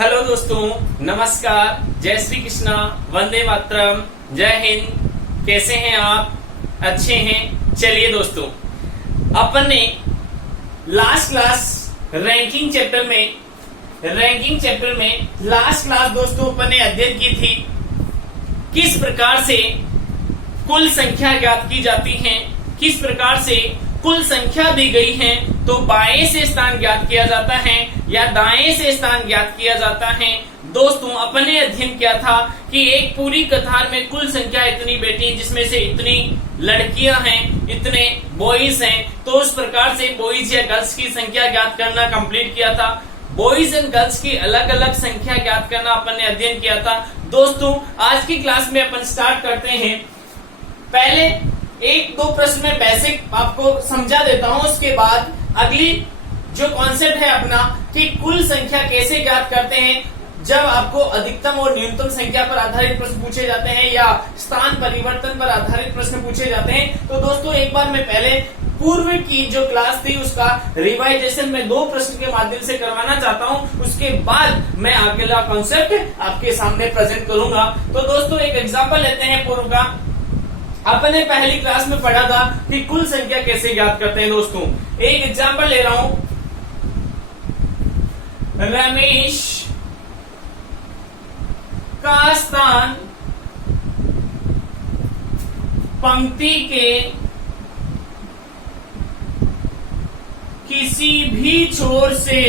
Hello दोस्तों, नमस्कार, जय श्री कृष्णा, वंदे मातरम, जय हिंद। कैसे हैं आप? अच्छे हैं। चलिए दोस्तों, अपन ने लास्ट क्लास रैंकिंग चैप्टर में लास्ट क्लास दोस्तों अपन ने अध्ययन की थी किस प्रकार से कुल संख्या ज्ञात की जाती है, किस प्रकार से कुल संख्या दी गई है तो बाएं से स्थान ज्ञात किया जाता है या दाएं से स्थान ज्ञात किया जाता है। दोस्तों अपन ने अध्ययन किया था कि एक पूरी कतार में कुल संख्या इतनी बेटी जिसमें से इतनी लड़कियां हैं, इतने बॉयज हैं, तो उस प्रकार से बॉयज या गर्ल्स की संख्या ज्ञात करना कंप्लीट किया था। बॉयज एंड गर्ल्स की अलग अलग संख्या ज्ञात करना अपन ने अध्ययन किया था। दोस्तों आज की क्लास में अपन स्टार्ट करते हैं। पहले एक दो प्रश्न में बेसिक आपको समझा देता हूं, उसके बाद अगली जो कॉन्सेप्ट है अपना कि कुल संख्या कैसे ज्ञात करते हैं जब आपको अधिकतम और न्यूनतम संख्या पर आधारित प्रश्न पूछे जाते हैं या स्थान परिवर्तन पर आधारित प्रश्न पूछे जाते हैं। तो दोस्तों एक बार मैं पहले पूर्व की जो क्लास थी उसका रिवाइजेशन में 2 प्रश्न के माध्यम से करवाना चाहता हूं, उसके बाद मैं अगला कॉन्सेप्ट आपके सामने प्रेजेंट करूंगा। तो दोस्तों एक एग्जाम्पल लेते हैं पूर्व का। अपन ने पहली क्लास में पढ़ा था कि कुल संख्या कैसे ज्ञात करते हैं। दोस्तों एक एग्जाम्पल ले रहा हूं, रमेश का स्थान पंक्ति के किसी भी छोर से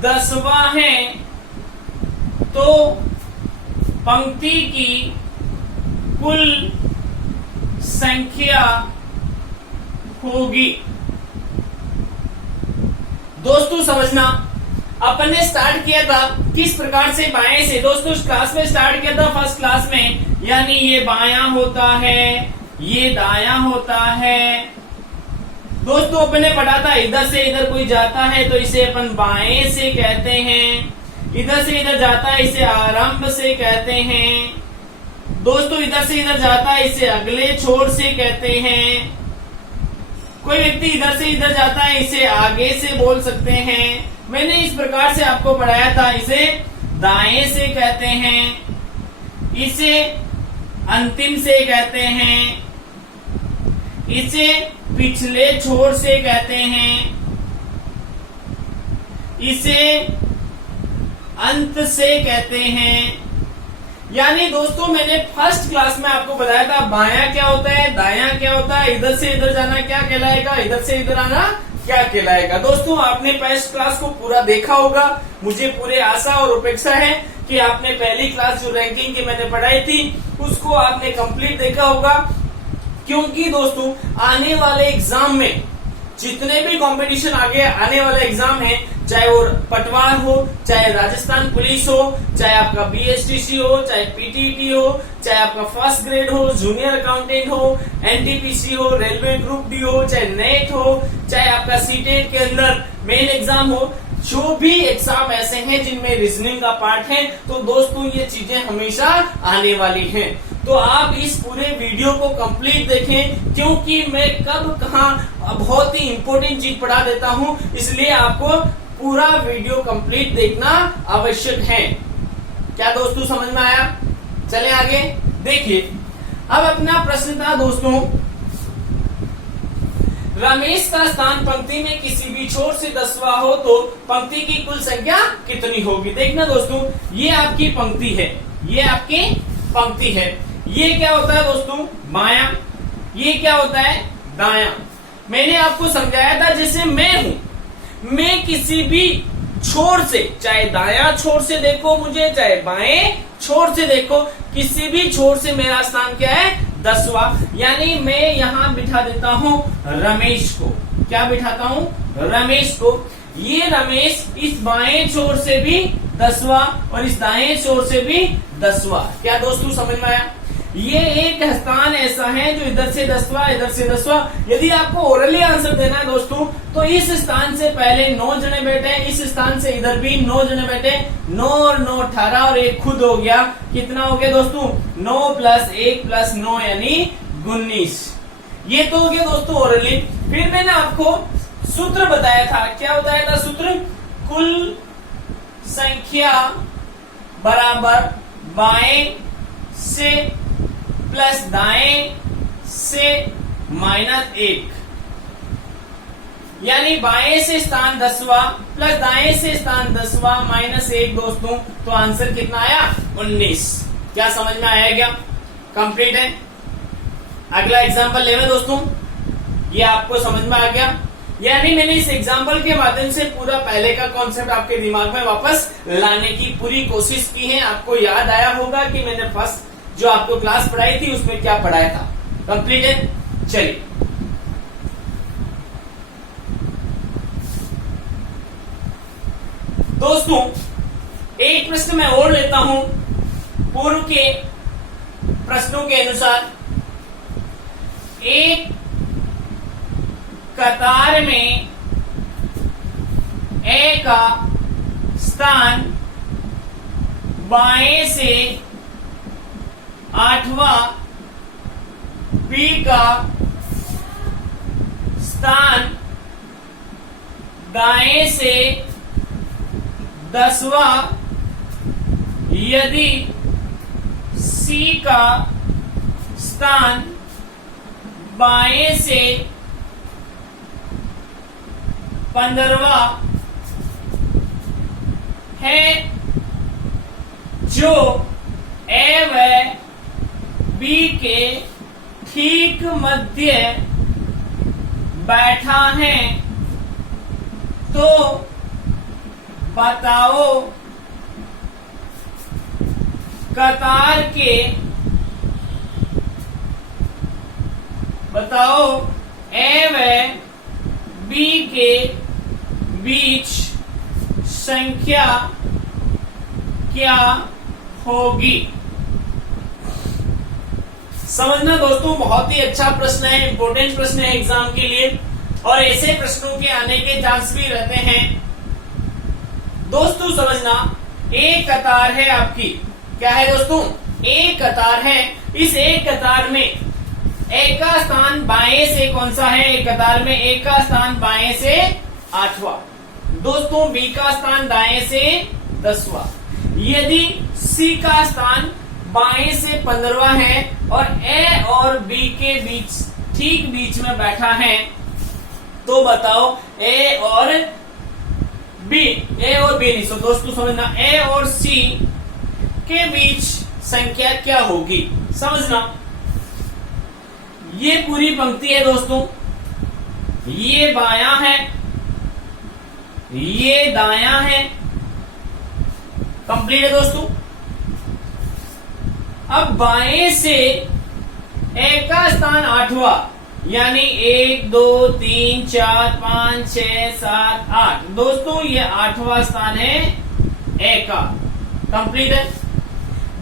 दसवां है तो पंक्ति की कुल संख्या होगी। दोस्तों समझना, अपन ने स्टार्ट किया था किस प्रकार से बाएं से। दोस्तों इस क्लास में स्टार्ट किया था फर्स्ट क्लास में, यानी ये बायां होता है, ये दायां होता है। दोस्तों अपन ने पढ़ा था इधर से इधर कोई जाता है तो इसे अपन बाएं से कहते हैं, इधर से इधर जाता है इसे आरंभ से कहते हैं। दोस्तों इधर से इधर जाता है इसे अगले छोर से कहते हैं। कोई व्यक्ति इधर से इधर जाता है इसे आगे से बोल सकते हैं। मैंने इस प्रकार से आपको पढ़ाया था, इसे दाएं से कहते हैं, इसे अंतिम से कहते हैं, इसे पिछले छोर से कहते हैं, इसे अंत से कहते हैं। यानी दोस्तों मैंने फर्स्ट क्लास में आपको बताया था बायां क्या होता है, दायां क्या होता है, इधर से इधर जाना क्या कहलाएगा, इधर से इधर आना क्या कहलाएगा। दोस्तों आपने फर्स्ट क्लास को पूरा देखा होगा, मुझे पूरे आशा और अपेक्षा है कि आपने पहली क्लास जो रैंकिंग की मैंने पढ़ाई थी उसको आपने कंप्लीट देखा होगा। क्योंकि दोस्तों आने वाले एग्जाम में जितने भी कंपटीशन आगे आने वाला एग्जाम है, चाहे वो पटवार हो, चाहे राजस्थान पुलिस हो, चाहे आपका बीएसटीसी हो, चाहे पीटीटी हो, चाहे आपका फर्स्ट ग्रेड हो, जूनियर अकाउंटेंट हो, एनटीपीसी हो, रेलवे ग्रुप डी हो, चाहे नेट हो, चाहे आपका सीटेट के अंदर मेन एग्जाम हो, जो भी एग्जाम ऐसे हैं जिनमें रीजनिंग का पार्ट है, तो दोस्तों ये चीजें हमेशा आने वाली हैं। तो आप इस पूरे वीडियो को कंप्लीट देखें, क्योंकि मैं कब कहां बहुत ही इंपॉर्टेंट चीज पढ़ा देता हूं, इसलिए आपको पूरा वीडियो कंप्लीट देखना आवश्यक है। क्या दोस्तों समझ में आया? चले आगे देखिए। अब अपना प्रश्न था दोस्तों, रमेश का स्थान पंक्ति में किसी भी छोर से 10वां हो तो पंक्ति की कुल संख्या कितनी होगी। देखना दोस्तों, ये आपकी पंक्ति है, ये आपकी पंक्ति है। ये क्या होता है दोस्तों? बायां। ये क्या होता है? दायां। मैंने आपको समझाया था जैसे मैं हूं, मैं किसी भी छोर से, चाहे दायां छोर से देखो मुझे, चाहे बाएं छोर से देखो, किसी भी छोर से मेरा स्थान क्या है? 10वां। यानी मैं यहाँ बिठा देता हूँ रमेश को। क्या बिठाता हूँ? रमेश को। ये रमेश इस बाएं छोर से भी 10वां और इस दाएं छोर से भी 10वां। क्या दोस्तों समझ में आया? ये एक स्थान ऐसा है जो इधर से 10वां, इधर से 10वां। यदि आपको ओरली आंसर देना है दोस्तों, तो इस स्थान से पहले 9 जने बैठे, इस स्थान से इधर भी 9 जने बैठे, 9 और 9 18 और 1 खुद हो गया। कितना हो गया दोस्तों? 9 + 1 + 9 यानी 19। ये तो हो गया दोस्तों ओरली। फिर मैंने आपको सूत्र बताया था, क्या बताया था सूत्र? कुल संख्या बराबर बाएं से प्लस दाएं से -1, यानी बाएं से स्थान 10वां प्लस दाएं से स्थान 10वां -1 दोस्तों, तो आंसर कितना आया? 19। क्या समझ में आया क्या? कंप्लीट है। अगला एग्जांपल लेवे दोस्तों, ये आपको समझ में आ गया? यानी मैंने इस एग्जांपल के माध्यम से पूरा पहले का कॉन्सेप्ट आपके दिमाग में वापस लाने की पूरी कोशिश की है। आपको याद आया होगा कि मैंने फर्स्ट जो आपको क्लास पढ़ाई थी उसमें क्या पढ़ाया था। कंप्लीट है। चलिए दोस्तों, एक प्रश्न मैं और लेता हूं पूर्व के प्रश्नों के अनुसार। एक कतार में ए का स्थान बाएं से 8वां, बी का स्थान दाएं से 10वां, यदि सी का स्थान बाएं से 15वां है, जो ए व बी के ठीक मध्य बैठा है, तो बताओ कतार के ए व बी के बीच संख्या क्या होगी। समझना दोस्तों, बहुत ही अच्छा प्रश्न है, इंपॉर्टेंट प्रश्न है एग्जाम के लिए, और ऐसे प्रश्नों के आने के चांस भी रहते हैं दोस्तों। समझना, एक कतार है आपकी, क्या है दोस्तों? एक कतार है। इस एक कतार में ए का स्थान बाएं से कौन सा है? एक कतार में ए का स्थान बाएं से 8वां दोस्तों, बी का स्थान दाएं से 10वां, यदि सी का स्थान बाएं से 15वां है और ए और बी के बीच ठीक बीच में बैठा है, तो बताओ ए और बी नहीं, तो दोस्तों समझना, ए और सी के बीच संख्या क्या होगी। समझना, ये पूरी पंक्ति है दोस्तों, ये बायां है, ये दायां है। कंप्लीट है दोस्तों। अब बाएं से ए का स्थान 8वां, यानी 1 2 3 4 5 6 7 8 दोस्तों, ये 8वां स्थान है ए का। कंप्लीट है।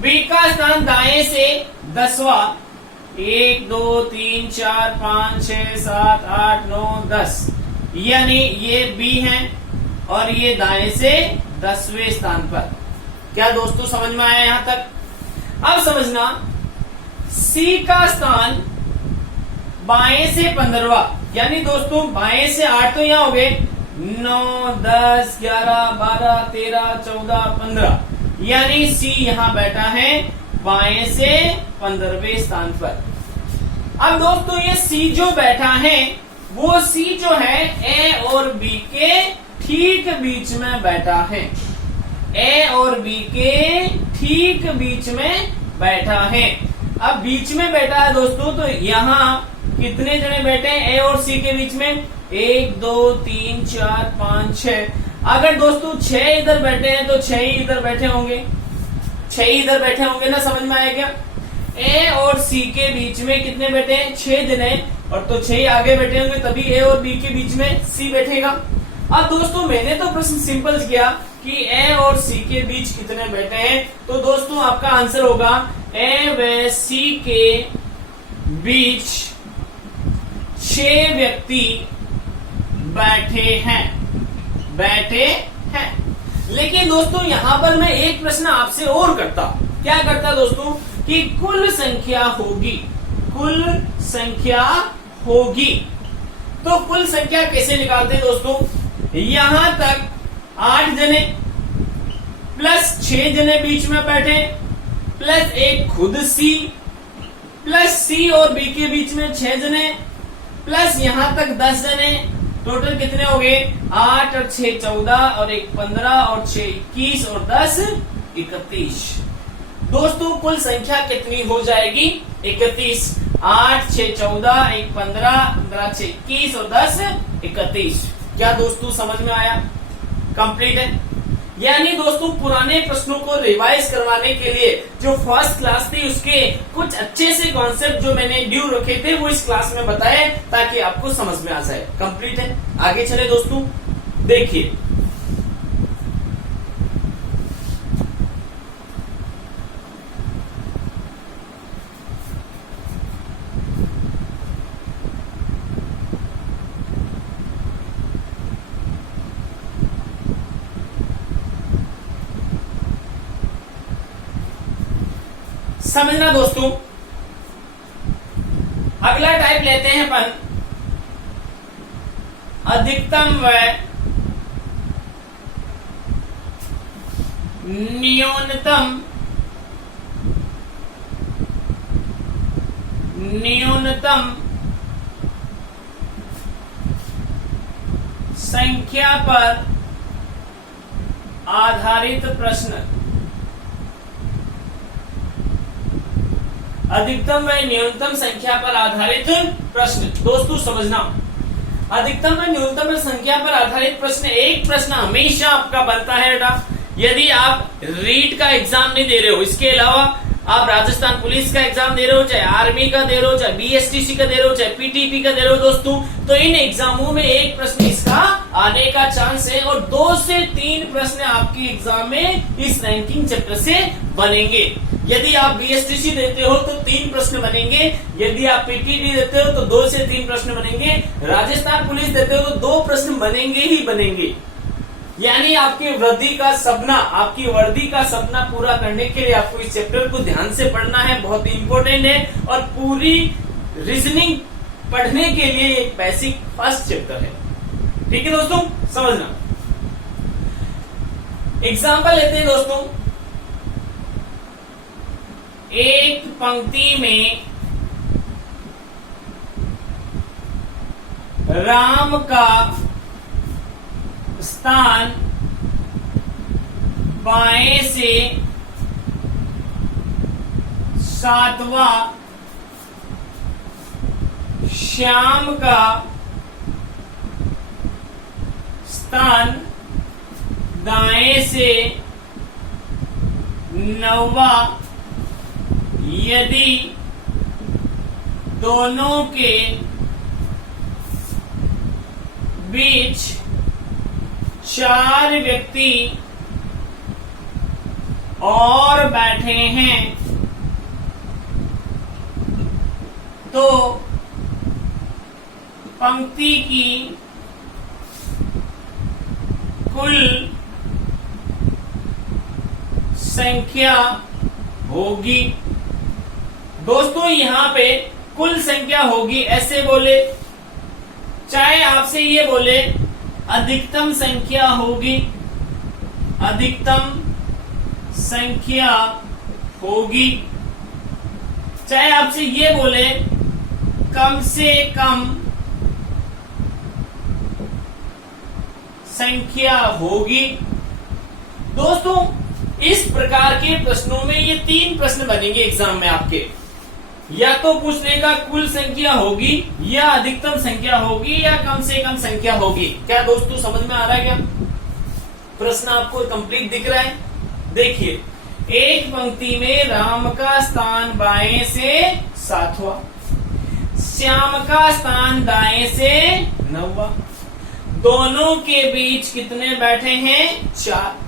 बी का स्थान दाएं से 10वां, 1 2 3 4 5 6 7 8 9 10, यानी ये बी है और ये दाएं से 10वें स्थान पर। क्या दोस्तों समझ में आया यहां तक? अब समझना, सी का स्थान बाएं से 15वां, यानी दोस्तों बाएं से 8 तो यहां हो गए, 9 10 11 12 13 14 15, यानी सी यहां बैठा है बाएं से 15वें स्थान पर। अब दोस्तों ये सी जो बैठा है, वो सी जो है ए और बी के ठीक बीच में बैठा है, ए और बी के ठीक बीच में बैठा है। अब बीच में बैठा है दोस्तों, तो यहां कितने जने बैठे हैं ए और सी के बीच में? 1 2 3 4 5 6। अगर दोस्तों 6 इधर बैठे हैं तो 6 ही इधर बैठे होंगे, 6 ही इधर बैठे होंगे ना। समझ में आया क्या? ए और सी के बीच में कितने बैठे हैं? 6 जने, और तो 6 आगे बैठे होंगे, तभी ए और बी के बीच में सी बैठेगा। अब दोस्तों मैंने तो प्रश्न सिंपल किया कि ए और सी के बीच कितने बैठे हैं, तो दोस्तों आपका आंसर होगा ए व सी के बीच 6 व्यक्ति बैठे हैं। लेकिन दोस्तों यहां पर मैं एक प्रश्न आपसे और करता। क्या करता दोस्तों? कि कुल संख्या होगी। तो कुल संख्या कैसे निकालते हैं दोस्तों, यहां तक 8 जने प्लस 6 जने बीच में बैठे प्लस एक खुद सी प्लस सी और बी के बीच में 6 जने प्लस यहां तक 10 जने, टोटल कितने हो गए 8 और 6 14 और 1 15 और 6 21 और 10 31। दोस्तों कुल संख्या कितनी हो जाएगी 31। 8 6 14 1 15 15 6 21 और 10 31। क्या दोस्तों समझ में आया, कंप्लीट है। यानी दोस्तों पुराने प्रश्नों को रिवाइज करवाने के लिए जो फर्स्ट क्लास थी उसके कुछ अच्छे से कॉन्सेप्ट जो मैंने ड्यू रखे थे वो इस क्लास में बताए ताकि आपको समझ में आ जाए। कंप्लीट है, आगे चले दोस्तों। देखिए समझना दोस्तों, अगला टाइप लेते हैं अपन अधिकतम व न्यूनतम संख्या पर आधारित प्रश्न। अधिकतम व न्यूनतम संख्या पर आधारित प्रश्न। दोस्तों समझना, अधिकतम व न्यूनतम संख्या पर आधारित प्रश्न, एक प्रश्न हमेशा आपका बनता है बेटा यदि आप रीट का एग्जाम नहीं दे रहे हो, इसके अलावा आप राजस्थान पुलिस का एग्जाम दे रहे हो, चाहे आर्मी का दे रहे हो, चाहे बीएसटीसी का दे रहे हो, चाहे पीटीपी का दे रहे हो दोस्तों, तो इन एग्जामों में एक प्रश्न इसका आने का चांस है और 2 से 3 प्रश्न आपके एग्जाम में इस रैंकिंग चैप्टर से बनेंगे। यदि आप बीएसटीसी देते हो तो 3 प्रश्न बनेंगे, यदि आप पीटीपी देते हो तो 2 से 3 प्रश्न बनेंगे, राजस्थान पुलिस देते हो तो 2 प्रश्न बनेंगे ही बनेंगे। यानी आपकी वर्दी का सपना, आपकी वर्दी का सपना पूरा करने के लिए आपको इस चैप्टर को ध्यान से पढ़ना है, बहुत ही इंपॉर्टेंट है और पूरी रीजनिंग पढ़ने के लिए एक बेसिक फर्स्ट चैप्टर है। ठीक है दोस्तों, समझना। एग्जाम्पल लेते हैं दोस्तों, एक पंक्ति में राम का स्थान बाएं से 7वां, श्याम का स्थान दाएं से 9वां, यदि दोनों के बीच 4 व्यक्ति और बैठे हैं तो पंक्ति की कुल संख्या होगी। दोस्तों यहां पे कुल संख्या होगी ऐसे बोले, चाहे आपसे ये बोले अधिकतम संख्या होगी, अधिकतम संख्या होगी, चाहे आपसे ये बोले कम से कम संख्या होगी। दोस्तों इस प्रकार के प्रश्नों में ये 3 प्रश्न बनेंगे एग्जाम में आपके, या तो पूछने का कुल संख्या होगी या अधिकतम संख्या होगी या कम से कम संख्या होगी। क्या दोस्तों समझ में आ रहा है? क्या प्रश्न आपको कंप्लीट दिख रहा है? देखिए, एक पंक्ति में राम का स्थान बाएं से 7वां, श्याम का स्थान दाएं से 9वां, दोनों के बीच कितने बैठे हैं? 4।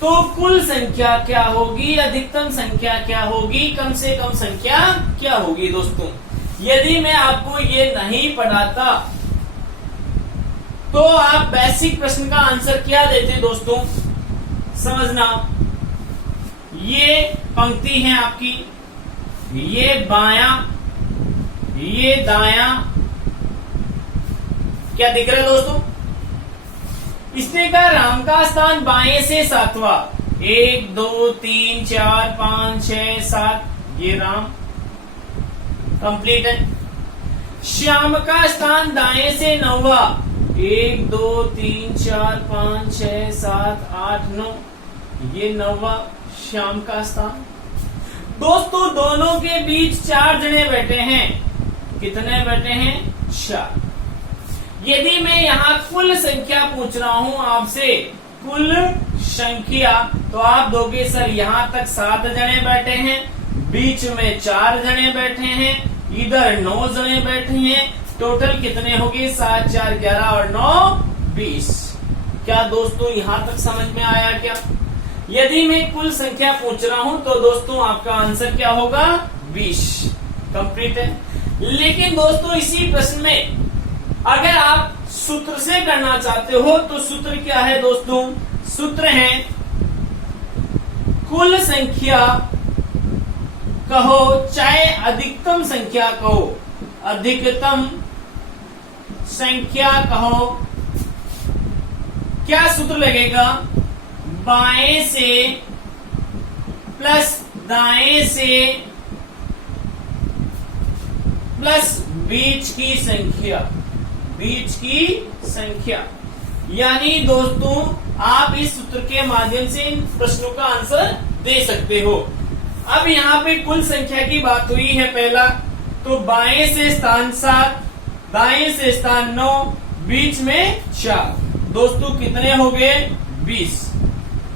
तो कुल संख्या क्या होगी, अधिकतम संख्या क्या होगी, कम से कम संख्या क्या होगी? दोस्तों यदि मैं आपको ये नहीं पढ़ाता तो आप बेसिक प्रश्न का आंसर क्या देते? दोस्तों समझना, ये पंक्ति है आपकी, ये बायां, ये दायां क्या दिख रहा है दोस्तों? इसने कहा राम का स्थान बाएं से सातवां, 1 2 3 4 5 6 7, ये राम कंप्लीट है। श्याम का स्थान दाएं से नौवां, 1 2 3 4 5 6 7 8 9, ये नौवां श्याम का स्थान। दोस्तों दोनों के बीच 4 जने बैठे हैं। कितने बैठे हैं? 4। यदि मैं यहाँ कुल संख्या पूछ रहा हूं आपसे, कुल संख्या, तो आप दोगे सर यहां तक 7 जने बैठे हैं, बीच में 4 जने बैठे हैं, इधर 9 जने बैठे हैं, टोटल कितने हो गए? 7 4 11 और 9 20। क्या दोस्तों यहां तक समझ में आया क्या? यदि मैं कुल संख्या पूछ रहा हूं तो दोस्तों आपका आंसर क्या होगा? 20 कंप्लीट है। लेकिन दोस्तों इसी प्रश्न में अगर आप सूत्र से करना चाहते हो तो सूत्र क्या है दोस्तों? सूत्र है कुल संख्या कहो चाहे अधिकतम संख्या कहो, अधिकतम संख्या कहो, क्या सूत्र लगेगा? बाएं से प्लस दाएं से प्लस बीच की संख्या, बीच की संख्या। यानी दोस्तों आप इस सूत्र के माध्यम से इन प्रश्नों का आंसर दे सकते हो। अब यहाँ पे कुल संख्या की बात हुई है पहला, तो बाएं से स्थान 7, दाएं से स्थान 9, बीच में 4। दोस्तों कितने हो गए? 20।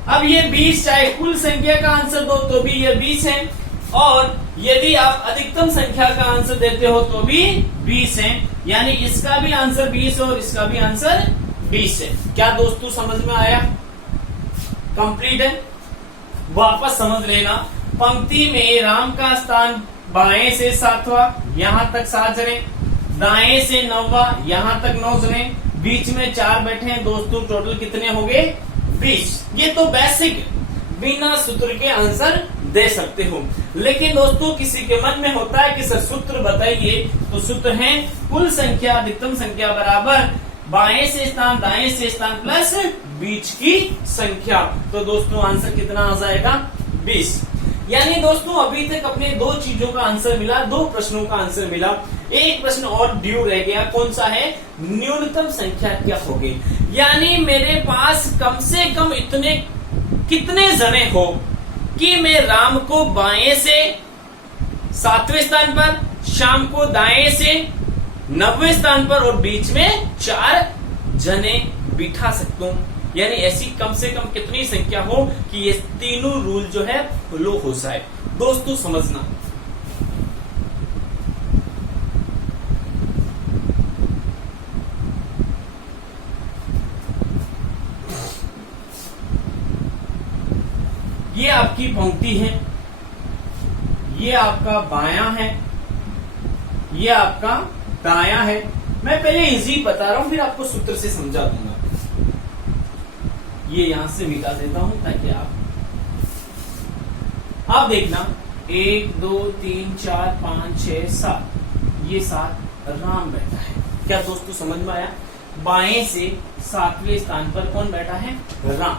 अब ये 20 चाहे कुल संख्या का आंसर दो तो भी ये 20 है, और यदि आप अधिकतम संख्या का आंसर देते हो तो भी 20 है। यानी इसका भी आंसर 20 और इसका भी आंसर 20 है। क्या दोस्तों समझ में आया? कंप्लीट है। वापस समझ लेना, पंक्ति में राम का स्थान बाएं से 7वां, यहां तक 7 जने, दाएं से 9वां, यहां तक 9 जने, बीच में 4 बैठे हैं। दोस्तों टोटल कितने हो गए? 20। ये तो बेसिक बिना सूत्र के आंसर दे सकते हो। लेकिन दोस्तों किसी के मन में होता है कि सर सूत्र बताइए, तो सूत्र है कुल संख्या अधिकतम संख्या बराबर बाएं से स्थान दाएं से स्थान प्लस बीच की संख्या। तो दोस्तों आंसर कितना आ जाएगा? 20। यानी दोस्तों अभी तक अपने 2 चीजों का आंसर मिला, 2 प्रश्नों का आंसर मिला। एक प्रश्न और ड्यू रह गया, कौन सा है? न्यूनतम संख्या क्या होगी। यानी मेरे पास कम से कम इतने कितने जने हो कि मैं राम को बाएं से 7वें स्थान पर, श्याम को दाएं से 9वें स्थान पर और बीच में 4 जने बिठा सकता हूं। यानी ऐसी कम से कम कितनी संख्या हो कि ये तीनों रूल जो है फॉलो हो जाए। दोस्तों समझना, ये आपकी पंक्ति है, ये आपका बायां है, ये आपका दायां है। मैं पहले इजी बता रहा हूं, फिर आपको सूत्र से समझा दूंगा। ये यहां से मिटा देता हूं ताकि आप देखना, 1 2 3 4 5 6 7, ये 7 राम बैठा है। क्या दोस्तों समझ में आया? बाएं से 7वें स्थान पर कौन बैठा है? राम।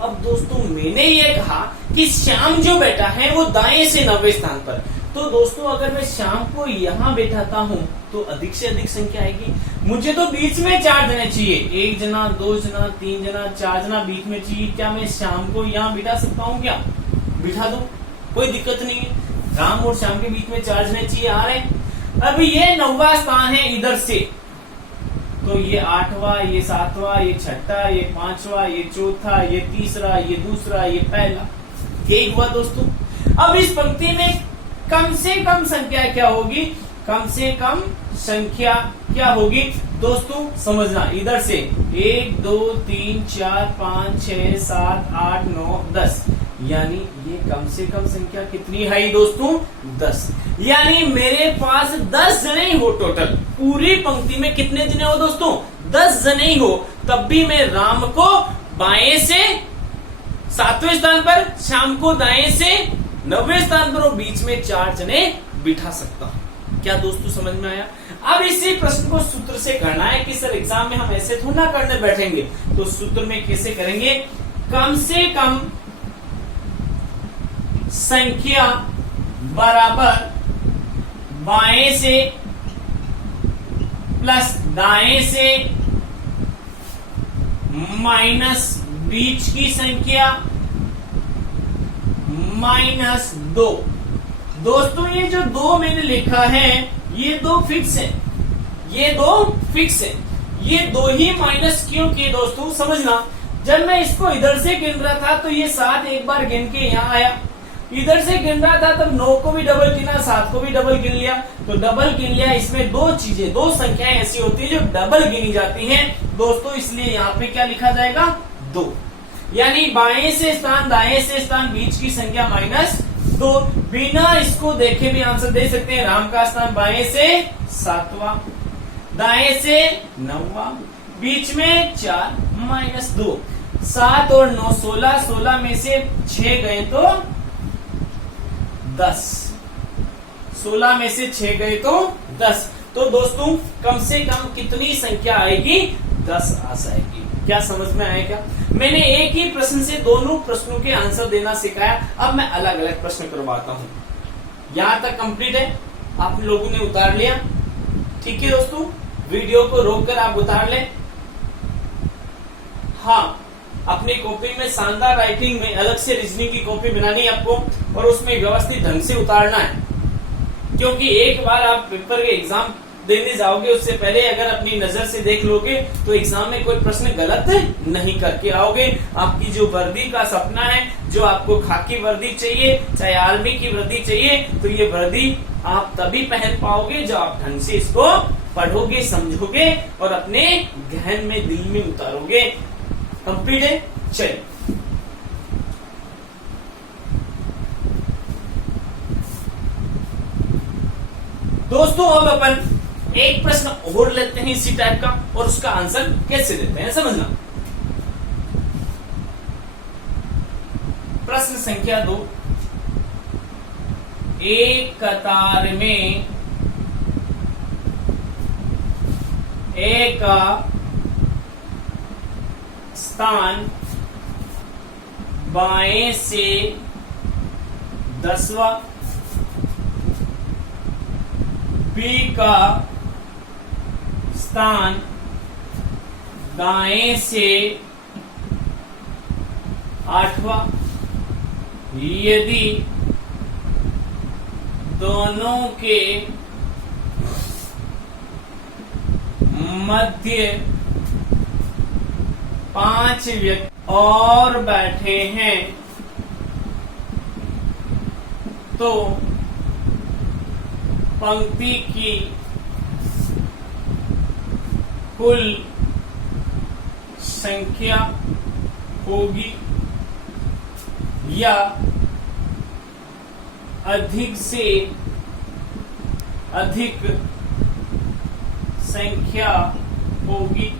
अब दोस्तों मैंने ये कहा कि श्याम जो बैठा है वो दाएं से 9वें स्थान पर, तो दोस्तों अगर मैं श्याम को यहां बैठाता हूं तो अधिक से अधिक संख्या आएगी। मुझे तो बीच में 4 जने चाहिए, 1 जना 2 जना 3 जना 4 जना बीच में चाहिए। क्या मैं श्याम को यहां बिठा सकता हूं? क्या बिठा दो, कोई दिक्कत नहीं है। राम और श्याम के बीच में 4 जने चाहिए, आ रहे। अब ये 9वां स्थान है इधर से, तो ये 8वां, ये 7वां, ये 6वां, ये 5वां, ये 4था, ये 3रा, ये 2रा, ये पहला। ठीक हुआ दोस्तों। अब इस पंक्ति में कम से कम संख्या क्या होगी? कम से कम संख्या क्या होगी दोस्तों? समझना, इधर से 1 2 3 4 5 6 7 8 9 10, यानी ये कम से कम संख्या कितनी है दोस्तों? 10। यानी मेरे पास 10 जने ही हो टोटल। पूरी पंक्ति में कितने जने हो दोस्तों? 10 जने ही हो। तब भी मैं राम को बाएं से 7वें स्थान पर, श्याम को दाएं से 9वें स्थान पर और बीच में 4 जने बिठा सकता हूं। क्या दोस्तों समझ में आया? अब इसी प्रश्न को सूत्र से करना है कि सर एग्जाम में हम ऐसे थोड़ा ना करने बैठेंगे, तो सूत्र में कैसे करेंगे? कम से कम संख्या बराबर बाएं से प्लस दाएं से माइनस बीच की संख्या माइनस 2। दोस्तों ये जो 2 मैंने लिखा है ये 2 फिक्स है, ये 2 फिक्स है। ये 2 ही माइनस क्यों किए दोस्तों समझना, जब मैं इसको इधर से गिन रहा था तो ये 7 एक बार गिन के यहाँ आया, इधर से गिन रहा था तब 9 को भी डबल गिना, 7 को भी डबल गिन लिया, तो डबल गिन लिया। इसमें 2 चीजें, 2 संख्याएं ऐसी होती है जो डबल गिनी जाती हैं दोस्तों, इसलिए यहाँ पे क्या लिखा जाएगा? 2। यानी बाएं से स्थान दाएं से स्थान बीच की संख्या माइनस 2। बिना इसको देखे भी आंसर दे सकते हैं। राम का स्थान बाएं से 7वां, दाएं से 9वां, बीच में 4 माइनस 2। 7 और 9 16, 16 में से 6 गए तो 10, 16 में से 6 गए तो 10। तो दोस्तों कम से कम कितनी संख्या आएगी? 10 आ जाएगी। क्या समझ में आया? क्या मैंने एक ही प्रश्न से दोनों प्रश्नों के आंसर देना सिखाया, अब मैं अलग अलग प्रश्न करवाता हूं। यहां तक कंप्लीट है, आप लोगों ने उतार लिया? ठीक है दोस्तों, वीडियो को रोककर आप उतार लें। हाँ, अपनी कॉपी में शानदार राइटिंग में अलग से रीजनिंग की कॉपी बनानी है आपको, और उसमें व्यवस्थित ढंग से उतारना है, क्योंकि एक बार आप पेपर के एग्जाम देने जाओगे उससे पहले अगर अपनी नजर से देख लोगे तो एग्जाम में कोई प्रश्न गलत नहीं करके आओगे। आपकी जो वर्दी का सपना है, जो आपको खाकी वर्दी चाहिए, चाहे आर्मी की वर्दी चाहिए, तो ये वर्दी आप तभी पहन पाओगे जब आप ढंग से इसको पढ़ोगे, समझोगे और अपने गहन में दिल में उतारोगे। कंप्लीट है? चलिए दोस्तों, अब अपन एक प्रश्न और लेते हैं इसी टाइप का, और उसका आंसर कैसे देते हैं समझना। प्रश्न संख्या 2, एक कतार में ए का स्थान बाएं से 10वां, बी का स्थान दाएं से 8वां, यदि दोनों के मध्य 5 व्यक्ति और बैठे हैं तो पंक्ति की कुल संख्या होगी या अधिक से अधिक संख्या होगी।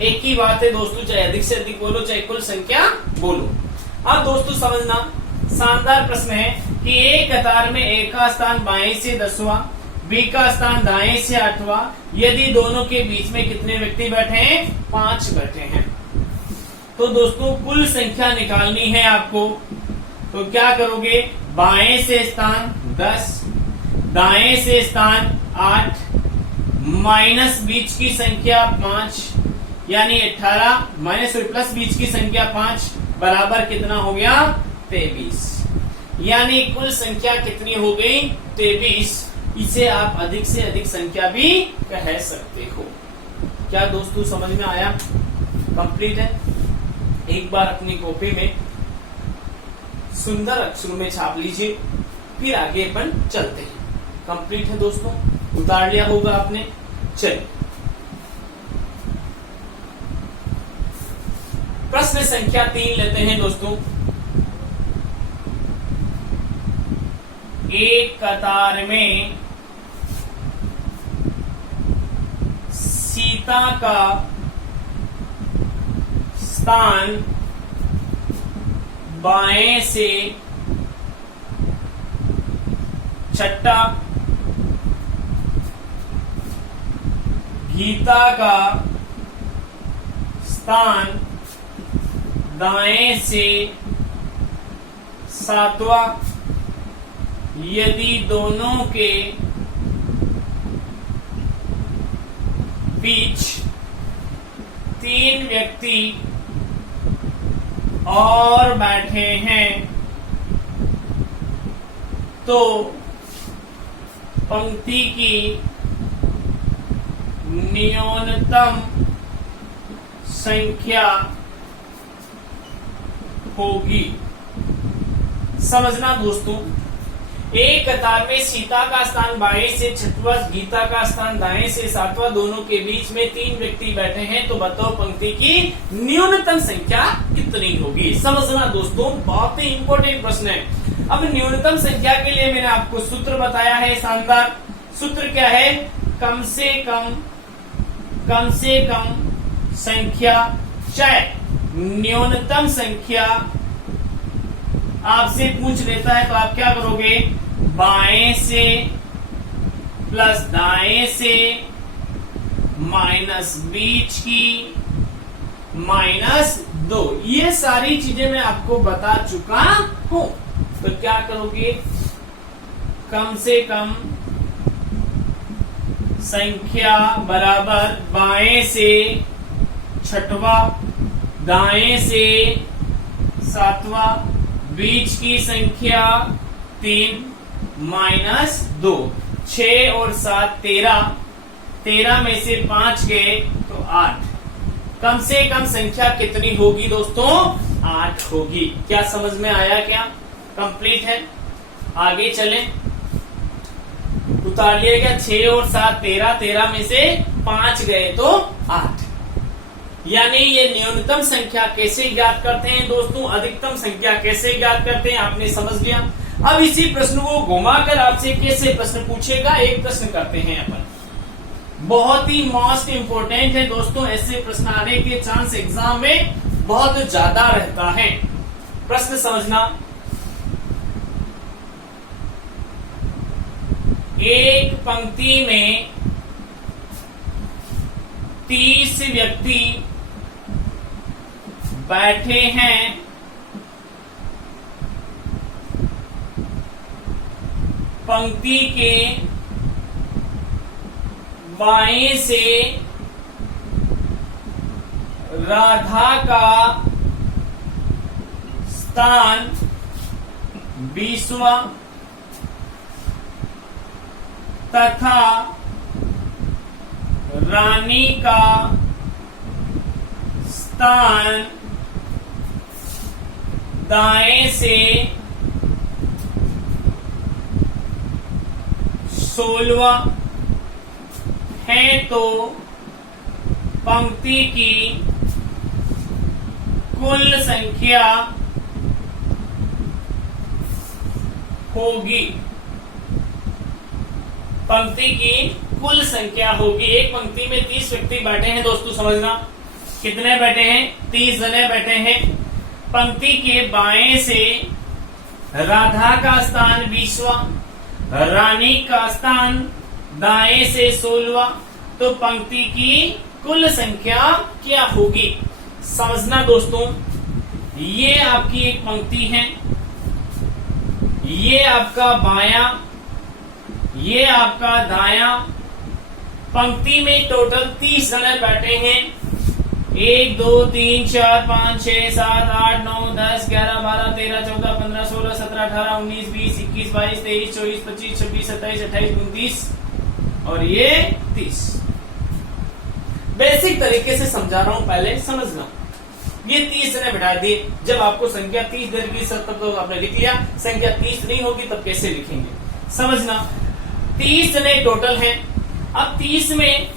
एक ही बात है दोस्तों, चाहे अधिक से अधिक बोलो चाहे कुल संख्या बोलो। अब दोस्तों समझना, शानदार प्रश्न है कि एक कतार में ए का स्थान बाएं से 10वां, बी का स्थान दाएं से 8वां, यदि दोनों के बीच में कितने व्यक्ति बैठे हैं? 5 बैठे हैं। तो दोस्तों कुल संख्या निकालनी है आपको, तो क्या करोगे? बाएं से स्थान 10, दाएं से स्थान 8, माइनस बीच की संख्या 5 यानी 18, माइनस और प्लस बीच की संख्या 5 बराबर कितना हो गया? 23। यानी कुल संख्या कितनी हो गई? 23। इसे आप अधिक से अधिक संख्या भी कह सकते हो। क्या दोस्तों समझ में आया? कंप्लीट है? एक बार अपनी कॉपी में सुंदर अक्षरों में छाप लीजिए, फिर आगे अपन चलते हैं। कंप्लीट है दोस्तों, उतार लिया होगा आपने। चलिए प्रश्न संख्या 3 लेते हैं दोस्तों। एक कतार में सीता का स्थान बाएं से 6ठा, गीता का स्थान दाएं से सातवां यदि दोनों के बीच 3 व्यक्ति और बैठे हैं तो पंक्ति की न्यूनतम संख्या होगी। समझना दोस्तों, एक कतार में सीता का स्थान बाएं से छठवां, गीता का स्थान दाएं से सातवां, दोनों के बीच में 3 व्यक्ति बैठे हैं तो बताओ पंक्ति की न्यूनतम संख्या कितनी होगी। समझना दोस्तों, बहुत ही इंपॉर्टेंट प्रश्न है। अब न्यूनतम संख्या के लिए मैंने आपको सूत्र बताया है, शानदार सूत्र क्या है? कम से कम संख्या, चाहे न्यूनतम संख्या आपसे पूछ लेता है तो आप क्या करोगे? बाएं से प्लस दाएं से माइनस बीच की माइनस 2, ये सारी चीजें मैं आपको बता चुका हूं। तो क्या करोगे? कम से कम संख्या बराबर बाएं से छठवां, दाएं से सातवां, बीच की संख्या 3 माइनस 2, 6 और 7 13, 13 में से 5 गए तो 8। कम से कम संख्या कितनी होगी दोस्तों? 8 होगी। क्या समझ में आया? क्या कंप्लीट है? आगे चलें, उतार लिया गया 6 और 7 13, 13 में से 5 गए तो 8। यानी ये न्यूनतम संख्या कैसे ज्ञात करते हैं दोस्तों, अधिकतम संख्या कैसे ज्ञात करते हैं, आपने समझ लिया। अब इसी प्रश्न को घुमाकर आपसे कैसे प्रश्न पूछेगा, एक प्रश्न करते हैं अपन, बहुत ही मोस्ट इंपोर्टेंट है दोस्तों, ऐसे प्रश्न आने के चांस एग्जाम में बहुत ज्यादा रहता है। प्रश्न समझना, एक पंक्ति में 30 व्यक्ति बैठे हैं, पंक्ति के बाएं से राधा का स्थान 20वां तथा रानी का स्थान दाएं से 16वां है तो पंक्ति की कुल संख्या होगी। पंक्ति की कुल संख्या होगी। एक पंक्ति में 30 व्यक्ति बैठे हैं दोस्तों, समझना कितने बैठे हैं? 30 जने बैठे हैं। पंक्ति के बाएं से राधा का स्थान 20वां, रानी का स्थान दाएं से 16वां, तो पंक्ति की कुल संख्या क्या होगी? समझना दोस्तों, ये आपकी एक पंक्ति है, ये आपका बायां, ये आपका दायां। पंक्ति में टोटल 30 जने बैठे हैं। 1 2 3 4 5 6 7 8 9 10 11 12 13 14 15 16 17 18 19 20 21 22 23 24 25 26 27 28 29 और ये 30। बेसिक तरीके से समझा रहा हूं, पहले समझना। ये 30 जने बैठा दिए। जब आपको संख्या 30 दे दी तब तो आपने लिख लिया, संख्या 30 नहीं होगी तब कैसे लिखेंगे? समझना, 30 जने टोटल हैं। अब 30 में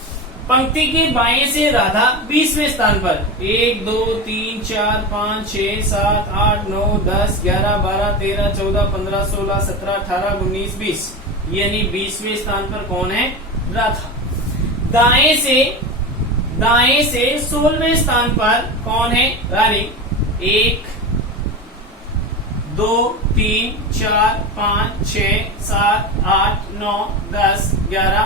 पंक्ति के बाएं से राधा 20वें स्थान पर 1 2 3 4 5 6 7 8 9 10 11 12 13 14 15 16 17 18 19 20, यानी 20वें स्थान पर कौन है? राधा। दाएं से 16वें स्थान पर कौन है? रानी। 1 2 3 4 5 6 7 8 9 10 11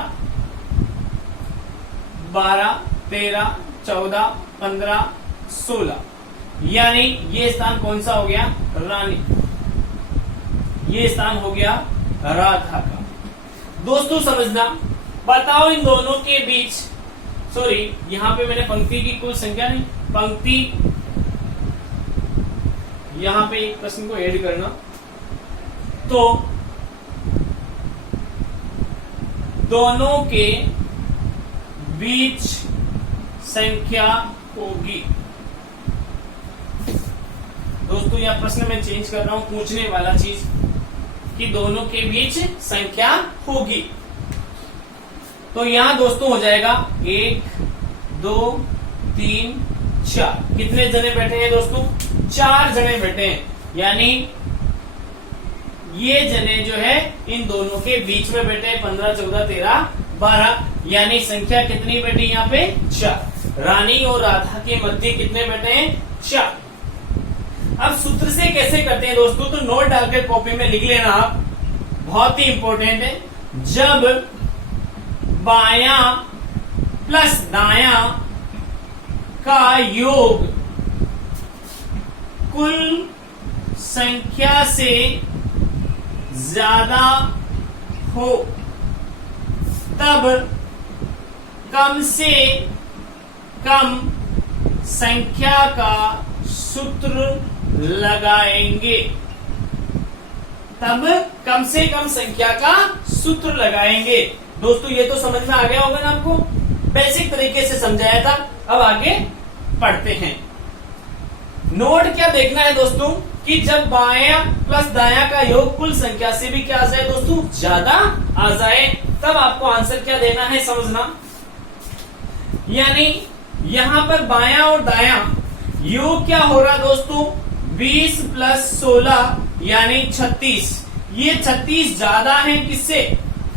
12, 13, 14, 15, 16, यानी ये स्थान कौन सा हो गया? रानी। ये स्थान हो गया राधा का। दोस्तों समझना, बताओ इन दोनों के बीच, सॉरी यहां पे मैंने पंक्ति की कुल संख्या नहीं, पंक्ति यहां पे एक प्रश्न को ऐड करना, तो दोनों के बीच संख्या होगी। दोस्तों यह प्रश्न मैं चेंज कर रहा हूं, पूछने वाला चीज कि दोनों के बीच संख्या होगी। तो यहां दोस्तों हो जाएगा 1, 2, 3, 4। कितने जने बैठे हैं दोस्तों? 4 जने बैठे हैं, यानी ये जने जो है इन दोनों के बीच में बैठे हैं। 15, 14, 13, 12, यानी संख्या कितनी बैठी यहाँ पे? 4। रानी और राधा के मध्य कितने बैठे हैं? 4। अब सूत्र से कैसे करते हैं दोस्तों, तो नोट डालकर कॉपी में लिख लेना आप, बहुत ही इंपॉर्टेंट है। जब बाया प्लस दाया का योग कुल संख्या से ज्यादा हो, तब कम से कम संख्या का सूत्र लगाएंगे। तब कम से कम संख्या का सूत्र लगाएंगे। दोस्तों ये तो समझ में आ गया होगा ना आपको, बेसिक तरीके से समझाया था। अब आगे पढ़ते हैं। नोट क्या देखना है दोस्तों कि जब बाया प्लस दाया का योग कुल संख्या से भी क्या आ जाए दोस्तों? ज्यादा आ जाए, तब आपको आंसर क्या देना है समझना। यानी यहां पर बाया और दाया योग क्या हो रहा दोस्तों? 20 प्लस 16 यानी 36। ये 36 ज्यादा है किससे?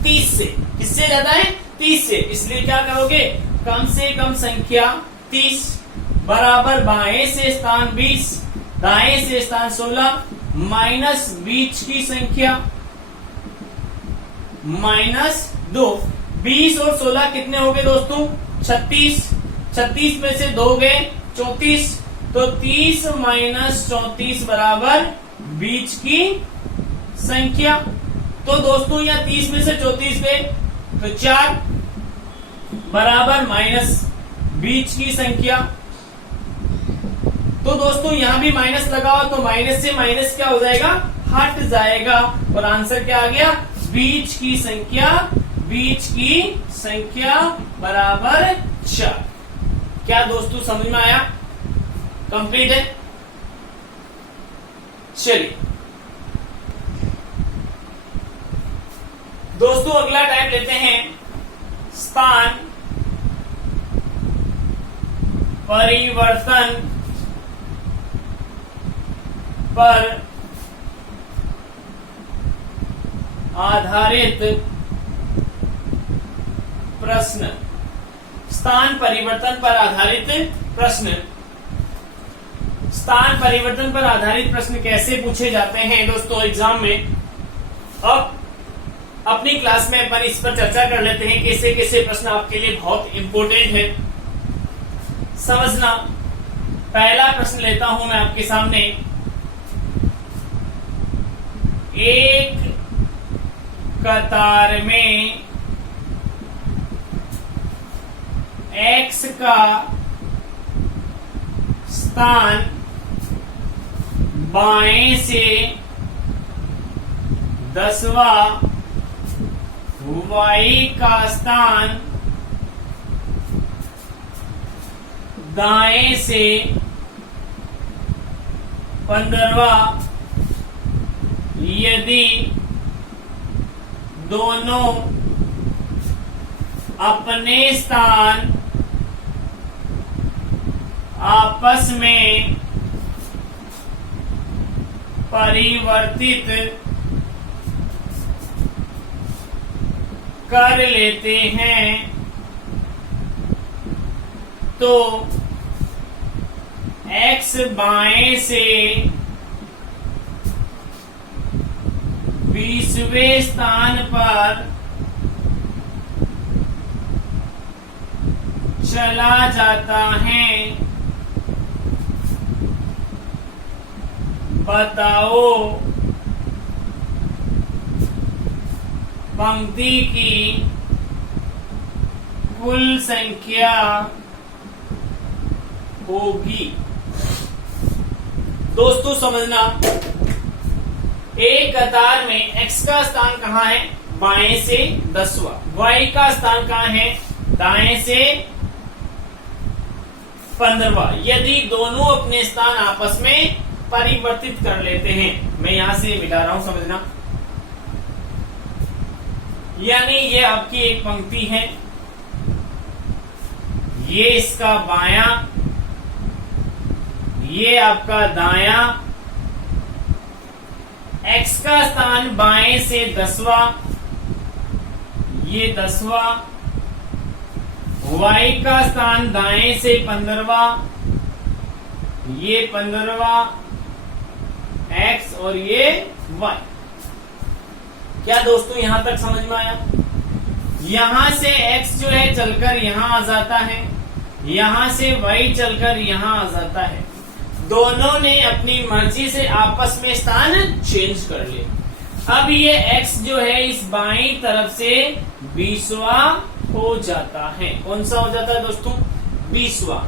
30 से। किससे ज्यादा है? 30 से। इसलिए क्या करोगे? कम से कम संख्या 30 बराबर बाएं से स्थान 20, दाएं से स्थान 16, माइनस बीच की संख्या -2। 20 और 16 कितने हो गए दोस्तों? 36। 36 में से 2 गए 34, तो 30 माइनस 34 बराबर बीच की संख्या। तो दोस्तों यहाँ 30 में से 34 गए तो 4 बराबर माइनस बीच की संख्या। तो दोस्तों यहां भी माइनस लगाओ तो माइनस से माइनस क्या हो जाएगा? हट जाएगा, और आंसर क्या आ गया? बीच की संख्या। बीच की संख्या बराबर 4। क्या दोस्तों समझ में आया? कंप्लीट है। चलिए दोस्तों अगला टाइप लेते हैं स्थान परिवर्तन पर आधारित प्रश्न। स्थान परिवर्तन पर आधारित प्रश्न। स्थान परिवर्तन पर आधारित प्रश्न कैसे पूछे जाते हैं दोस्तों एग्जाम में? अब अपनी क्लास में अपन इस पर चर्चा कर लेते हैं कैसे कैसे प्रश्न आपके लिए बहुत इंपॉर्टेंट है समझना। पहला प्रश्न लेता हूं मैं आपके सामने। एक कतार में x का स्थान बाएं से 10वां, y का स्थान दाएं से 15वां, यदि दोनों अपने स्थान आपस में परिवर्तित कर लेते हैं तो x बाएं से 20वें स्थान पर चला जाता है, बताओ पंक्ति की कुल संख्या होगी। दोस्तों समझना, एक कतार में x का स्थान कहां है? बाएं से 10वां। y का स्थान कहां है? दाएं से 15वां। यदि दोनों अपने स्थान आपस में परिवर्तित कर लेते हैं, मैं यहां से मिटा रहा हूं, समझना, यानी ये आपकी एक पंक्ति है, ये इसका बायां, ये आपका दायां, x का स्थान बाएं से 10वां, ये 10वां, y का स्थान दाएं से 15वां, ये 15वां, x और ये y। क्या दोस्तों यहां तक समझ में आया? यहां से x जो है चलकर यहां आ जाता है, यहां से y चलकर यहां आ जाता है। दोनों ने अपनी मर्जी से आपस में स्थान चेंज कर लिया। अब ये x जो है इस बाईं तरफ से 20वां हो जाता है। कौन सा हो जाता है दोस्तों? 20वां।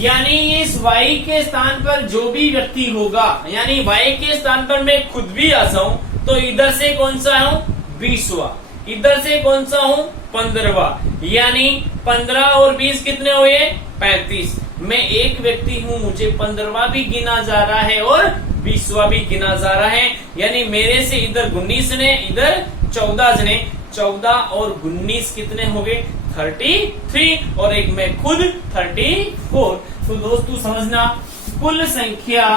यानी इस y के स्थान पर जो भी व्यक्ति होगा, यानी y के स्थान पर मैं खुद भी आ जाऊं तो इधर से कौन सा हूं? 20वां। इधर से कौन सा हूं? 15वां। यानी 15 और 20 कितने हुए? 35। मैं एक व्यक्ति हूं, मुझे 15वां भी गिना जा रहा है और 20वां भी गिना जा रहा है। यानी मेरे से इधर 19 ने, इधर 14 जने, 14 और 19 कितने हो गए? 33 और एक मैं खुद 34। तो दोस्तों समझना, कुल संख्या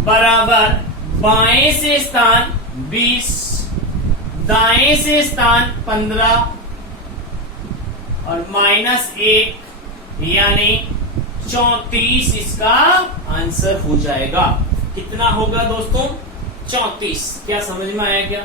बराबर बाएं से स्थान 20, दाएं से स्थान 15 और -1 यानी 34 इसका आंसर हो जाएगा। कितना होगा दोस्तों? 34। क्या समझ में आया क्या?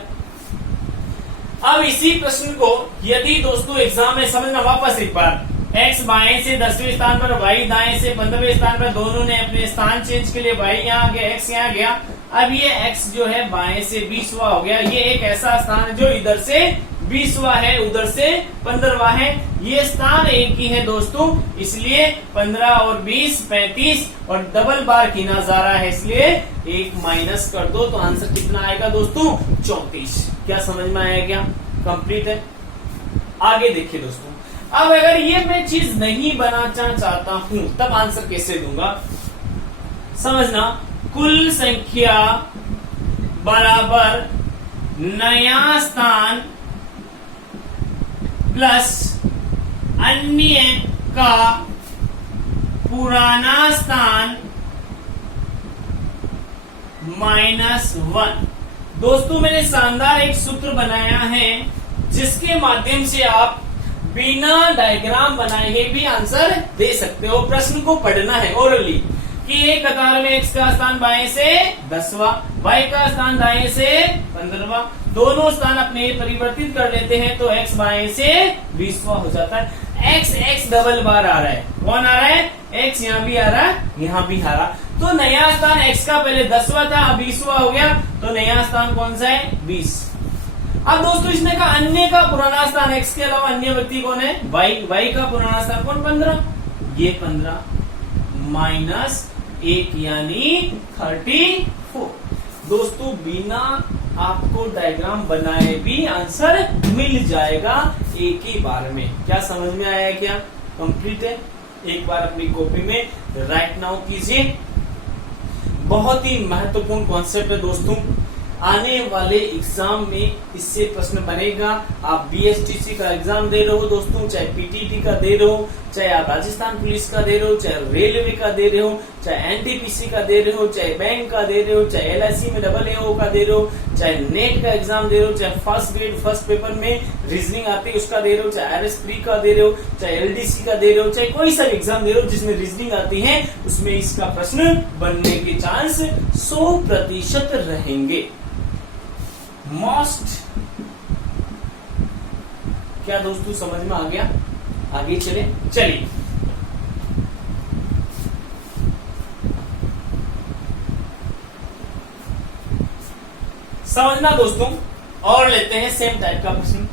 अब इसी प्रश्न को यदि दोस्तों एग्जाम में समझना, वापस एक बार, x बाएं से 10वें स्थान पर, y दाएं से 15वें स्थान पर, दोनों ने अपने स्थान चेंज के लिए y यहाँ गया, x यहाँ गया। अब ये x जो है बाएं से 20वां हो गया। ये एक ऐसा स्थान है जो इधर से 20वां है, उधर से 15वां है। ये स्थान एक ही है दोस्तों, इसलिए 15 और 20 35 और डबल बार गिना जा रहा है, इसलिए एक माइनस कर दो तो आंसर कितना आएगा दोस्तों? 34। क्या समझ में आया क्या? कंप्लीट है। आगे देखिए दोस्तों, अब अगर ये मैं चीज नहीं बनाना चाहता हूं तब आंसर कैसे दूंगा? समझना, कुल संख्या बराबर नया स्थान प्लस अन्य का पुराना स्थान -1। दोस्तों मैंने शानदार एक सूत्र बनाया है जिसके माध्यम से आप बिना डायग्राम बनाए भी आंसर दे सकते हो। प्रश्न को पढ़ना है ओरली कि एक कतार में x का स्थान बाएं से 10वां, y का स्थान दाएं से 15वां, दोनों स्थान अपने परिवर्तित कर लेते हैं तो x बाएं से 20वां हो जाता है। x डबल बार आ रहा है। कौन आ रहा है? x यहाँ भी आ रहा है, यहाँ भी आ रहा। तो नया स्थान x का पहले 10वां था, अब 20वां हो गया, तो नया स्थान कौन सा है? 20। अब दोस्तों इसने कहा अन्य का पुराना स्थान, x के अलावा अन्य व्यक्ति कौन है? y का पुराना स्थान कौन? 15। ये 15 -1 यानी 34। दोस्तों बिना आपको डायग्राम बनाए भी आंसर मिल जाएगा एक ही बार में। क्या समझ में आया क्या? कंप्लीट है। एक बार अपनी कॉपी में राइट नाउ कीजिए। बहुत ही महत्वपूर्ण कॉन्सेप्ट है दोस्तों, आने वाले एग्जाम में इससे प्रश्न बनेगा। आप बीएसटीसी का एग्जाम दे रहे हो दोस्तों, चाहे पीटीटी का दे रहे हो, चाहे आप राजस्थान पुलिस का दे रहे हो, चाहे रेलवे का दे रहे हो, चाहे एनटीपीसी का दे रहे हो, चाहे बैंक का दे रहे हो, चाहे एलआईसी में AAO का दे रहे हो, चाहे नेट का एग्जाम दे रहे हो, चाहे फर्स्ट ग्रेड फर्स्ट पेपर में रीजनिंग आती है उसका दे रहे हो, चाहे RS प्री का दे रहे हो, चाहे LDC का दे रहे हो, चाहे कोई सा एग्जाम दे रहे हो जिसमें रीजनिंग आती है, उसमें इसका प्रश्न बनने के चांस 100% रहेंगे। मोस्ट क्या दोस्तों समझ में आ गया? आगे चले, चलिए समझना दोस्तों। और लेते हैं सेम टाइप का प्रश्न।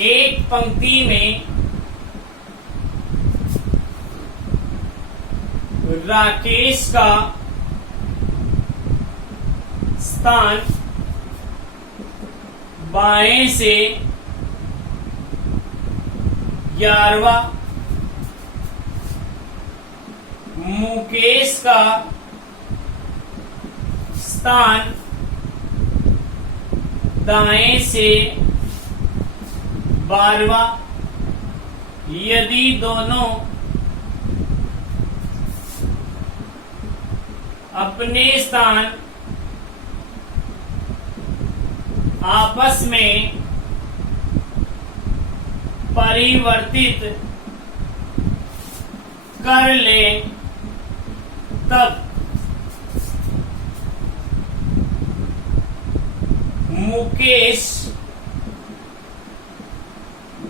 एक पंक्ति में राकेश का स्थान बाएं से 11वां, मुकेश का स्थान दाएं से 12वां, यदि दोनों अपने स्थान आपस में परिवर्तित कर ले तब मुकेश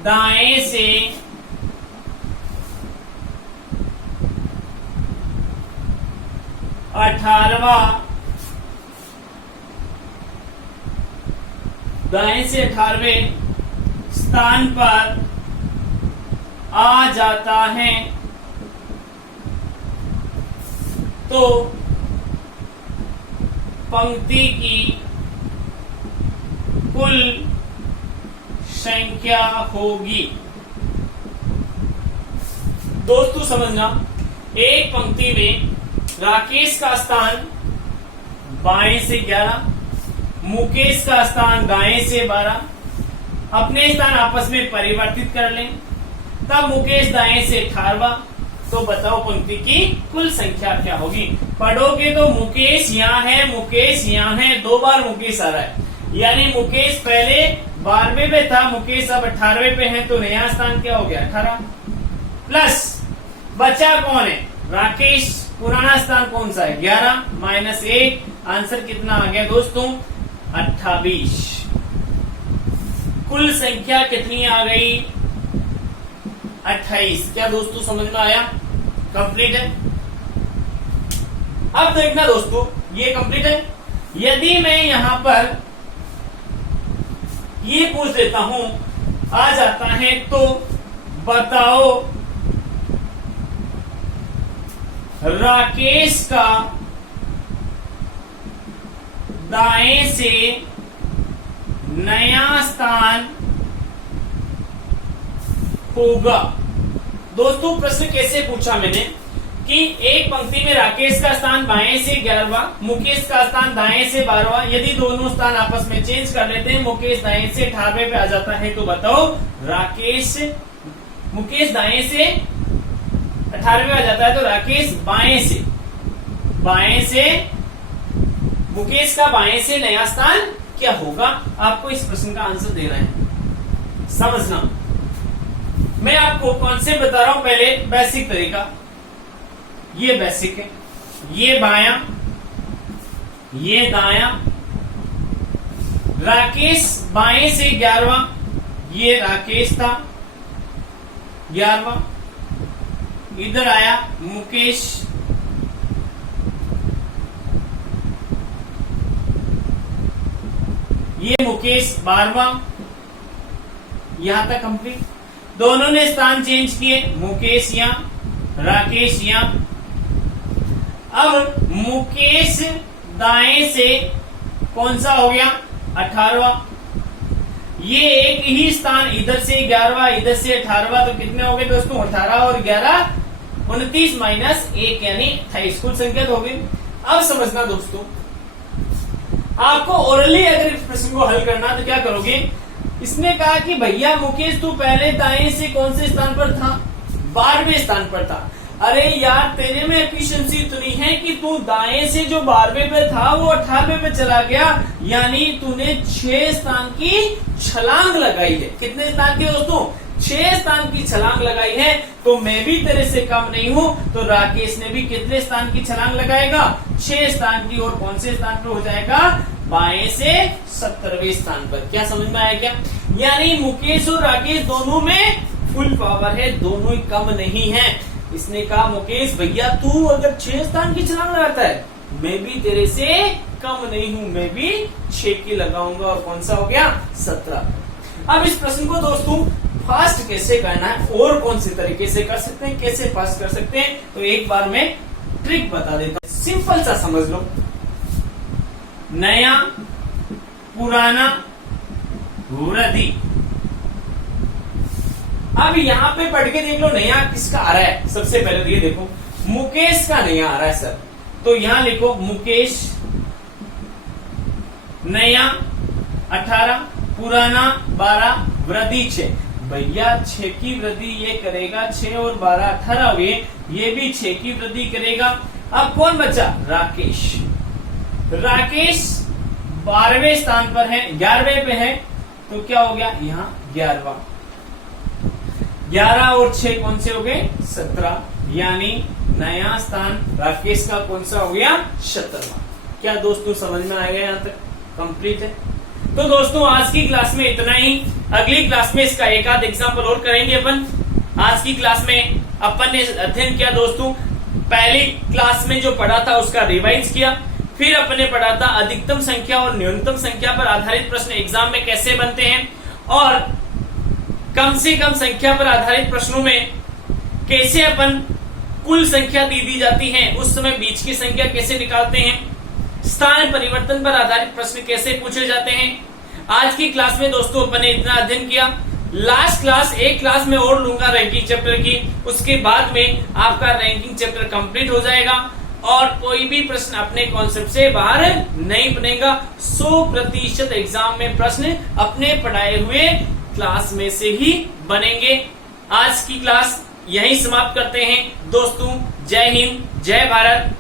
दाएं से 18वां, दाएं से 18वें स्थान पर आ जाता है तो पंक्ति की कुल संख्या होगी। दोस्तों समझना, एक पंक्ति में राकेश का स्थान बाएं से 11, मुकेश का स्थान दाएं से 12, अपने स्थान आपस में परिवर्तित कर लें तब मुकेश दाएं से 18वां, तो बताओ पंक्ति की कुल संख्या क्या होगी। पढ़ोगे तो मुकेश यहाँ है, मुकेश यहाँ है, 2 बार मुकेश आ रहा है, यानी मुकेश पहले 12वें पे था, मुकेश अब 18वें पे है, तो नया स्थान क्या हो गया 18, प्लस बचा कौन है राकेश, पुराना स्थान कौन सा है 11 माइनस 1, आंसर कितना आ गया दोस्तों 28। कुल संख्या कितनी आ गई 28। क्या दोस्तों समझ में आया? कंप्लीट है। अब देखना दोस्तों, ये कंप्लीट है। यदि मैं यहां पर ये पूछ देता हूं, आ जाता है, तो बताओ राकेश का दाएं से नया स्थान होगा। दोस्तों प्रश्न कैसे पूछा मैंने कि एक पंक्ति में राकेश का स्थान बाएं से 11वां, मुकेश का स्थान दाएं से 12वां, यदि दोनों स्थान आपस में चेंज कर लेते हैं, मुकेश दाएं से 18वें पे आ जाता है, तो बताओ मुकेश दाएं से 18वें आ जाता है, तो राकेश बाएं से मुकेश का बाएं से नया स्थान क्या होगा। आपको इस प्रश्न का आंसर दे रहे हैं, समझना। मैं आपको कॉन्सेप्ट बता रहा हूं, पहले बेसिक तरीका, ये बेसिक है, ये बायां, ये दायां, राकेश बाएं से 11वां, ये राकेश था 11वां, इधर आया मुकेश, ये मुकेश 12वां, यहां तक कंप्लीट। दोनों ने स्थान चेंज किए, मुकेश यहां, राकेश यहां। अब मुकेश दाएं से कौन सा हो गया 18वां, ये एक ही स्थान इधर से 11वां, इधर से 18वां, तो कितने हो गए दोस्तों 18 और 11 29 माइनस 1 यानी 28, कुल संख्या हो गई। अब समझना दोस्तों, आपको ओरली अगर इस प्रश्न को हल करना तो क्या करोगे, इसने कहा कि भैया मुकेश तू पहले दाएं से कौन से स्थान पर था 12वें स्थान पर था। अरे यार तेरे में एफिशिएंसी इतनी है कि तू दाएं से जो 12वें पे था वो 18वें पे चला गया, यानी तूने 6 स्थान की छलांग लगाई है। कितने स्थान की दोस्तों 6 स्थान की छलांग लगाई है। तो मैं भी तेरे से कम नहीं हूं, तो राकेश ने भी कितने स्थान की छलांग लगाएगा 6 स्थान की, और कौन से स्थान पर हो जाएगा बाएं से 17वें स्थान पर। क्या समझ में आया क्या? यानी मुकेश और राकेश दोनों में फुल पावर है, दोनों ही कम नहीं है। इसने कहा मुकेश भैया तू अगर 6 स्थान की छलांग लगाता है, मैं भी तेरे से कम नहीं हूं, मैं भी 6 की लगाऊंगा। और कौन सा हो गया? 17। अब इस प्रश्न को दोस्तों फास्ट कैसे करना है और कौन से तरीके से कर सकते हैं, कैसे फास्ट कर सकते हैं, तो एक बार मैं ट्रिक बता देता हूं, सिंपल सा समझ लो। नया, पुराना, वृद्धि। अब यहाँ पे पढ़ के देख लो नया किसका आ रहा है। सबसे पहले तो ये देखो मुकेश का नया आ रहा है सर, तो यहां लिखो मुकेश नया 18, पुराना 12, वृद्धि 6। भैया 6 की वृद्धि ये करेगा, 6 और 12 18 हुए, ये भी 6 की वृद्धि करेगा। अब कौन बचा? राकेश। राकेश 12वें स्थान पर है, 11वें पे है, तो क्या हो गया? यहाँ 11वां। 11 और 6 कौन से हो गए? 17। यानी नया स्थान राकेश का कौन सा हो गया? 17वां। क्या दोस्तों समझ में आ गया? यहाँ तक कंप्लीट है। तो दोस्तों आज की क्लास में इतना ही। अगली क्लास में इसका एक आध एग्जाम्पल और करेंगे अपन। आज की क्लास में अपन ने अध्ययन किया दोस्तों, पहली क्लास में जो पढ़ा था उसका रिवाइज किया, फिर अपन ने पढ़ा था अधिकतम संख्या और न्यूनतम संख्या पर आधारित प्रश्न एग्जाम में कैसे बनते हैं, और कम से कम संख्या पर आधारित प्रश्नों में कैसे अपन कुल संख्या दी जाती है उस समय बीच की संख्या कैसे निकालते हैं, स्थान परिवर्तन पर आधारित प्रश्न कैसे पूछे जाते हैं। आज की क्लास में दोस्तों अपन ने इतना अध्ययन किया। लास्ट क्लास एक क्लास में और लूंगा रैंकिंग चैप्टर की, उसके बाद में आपका रैंकिंग चैप्टर कंप्लीट हो जाएगा और कोई भी प्रश्न अपने कॉन्सेप्ट से बाहर नहीं बनेगा। 100% एग्जाम में प्रश्न अपने पढ़ाए हुए क्लास में से ही बनेंगे। आज की क्लास यहीं समाप्त करते हैं दोस्तों। जय हिंद, जय भारत।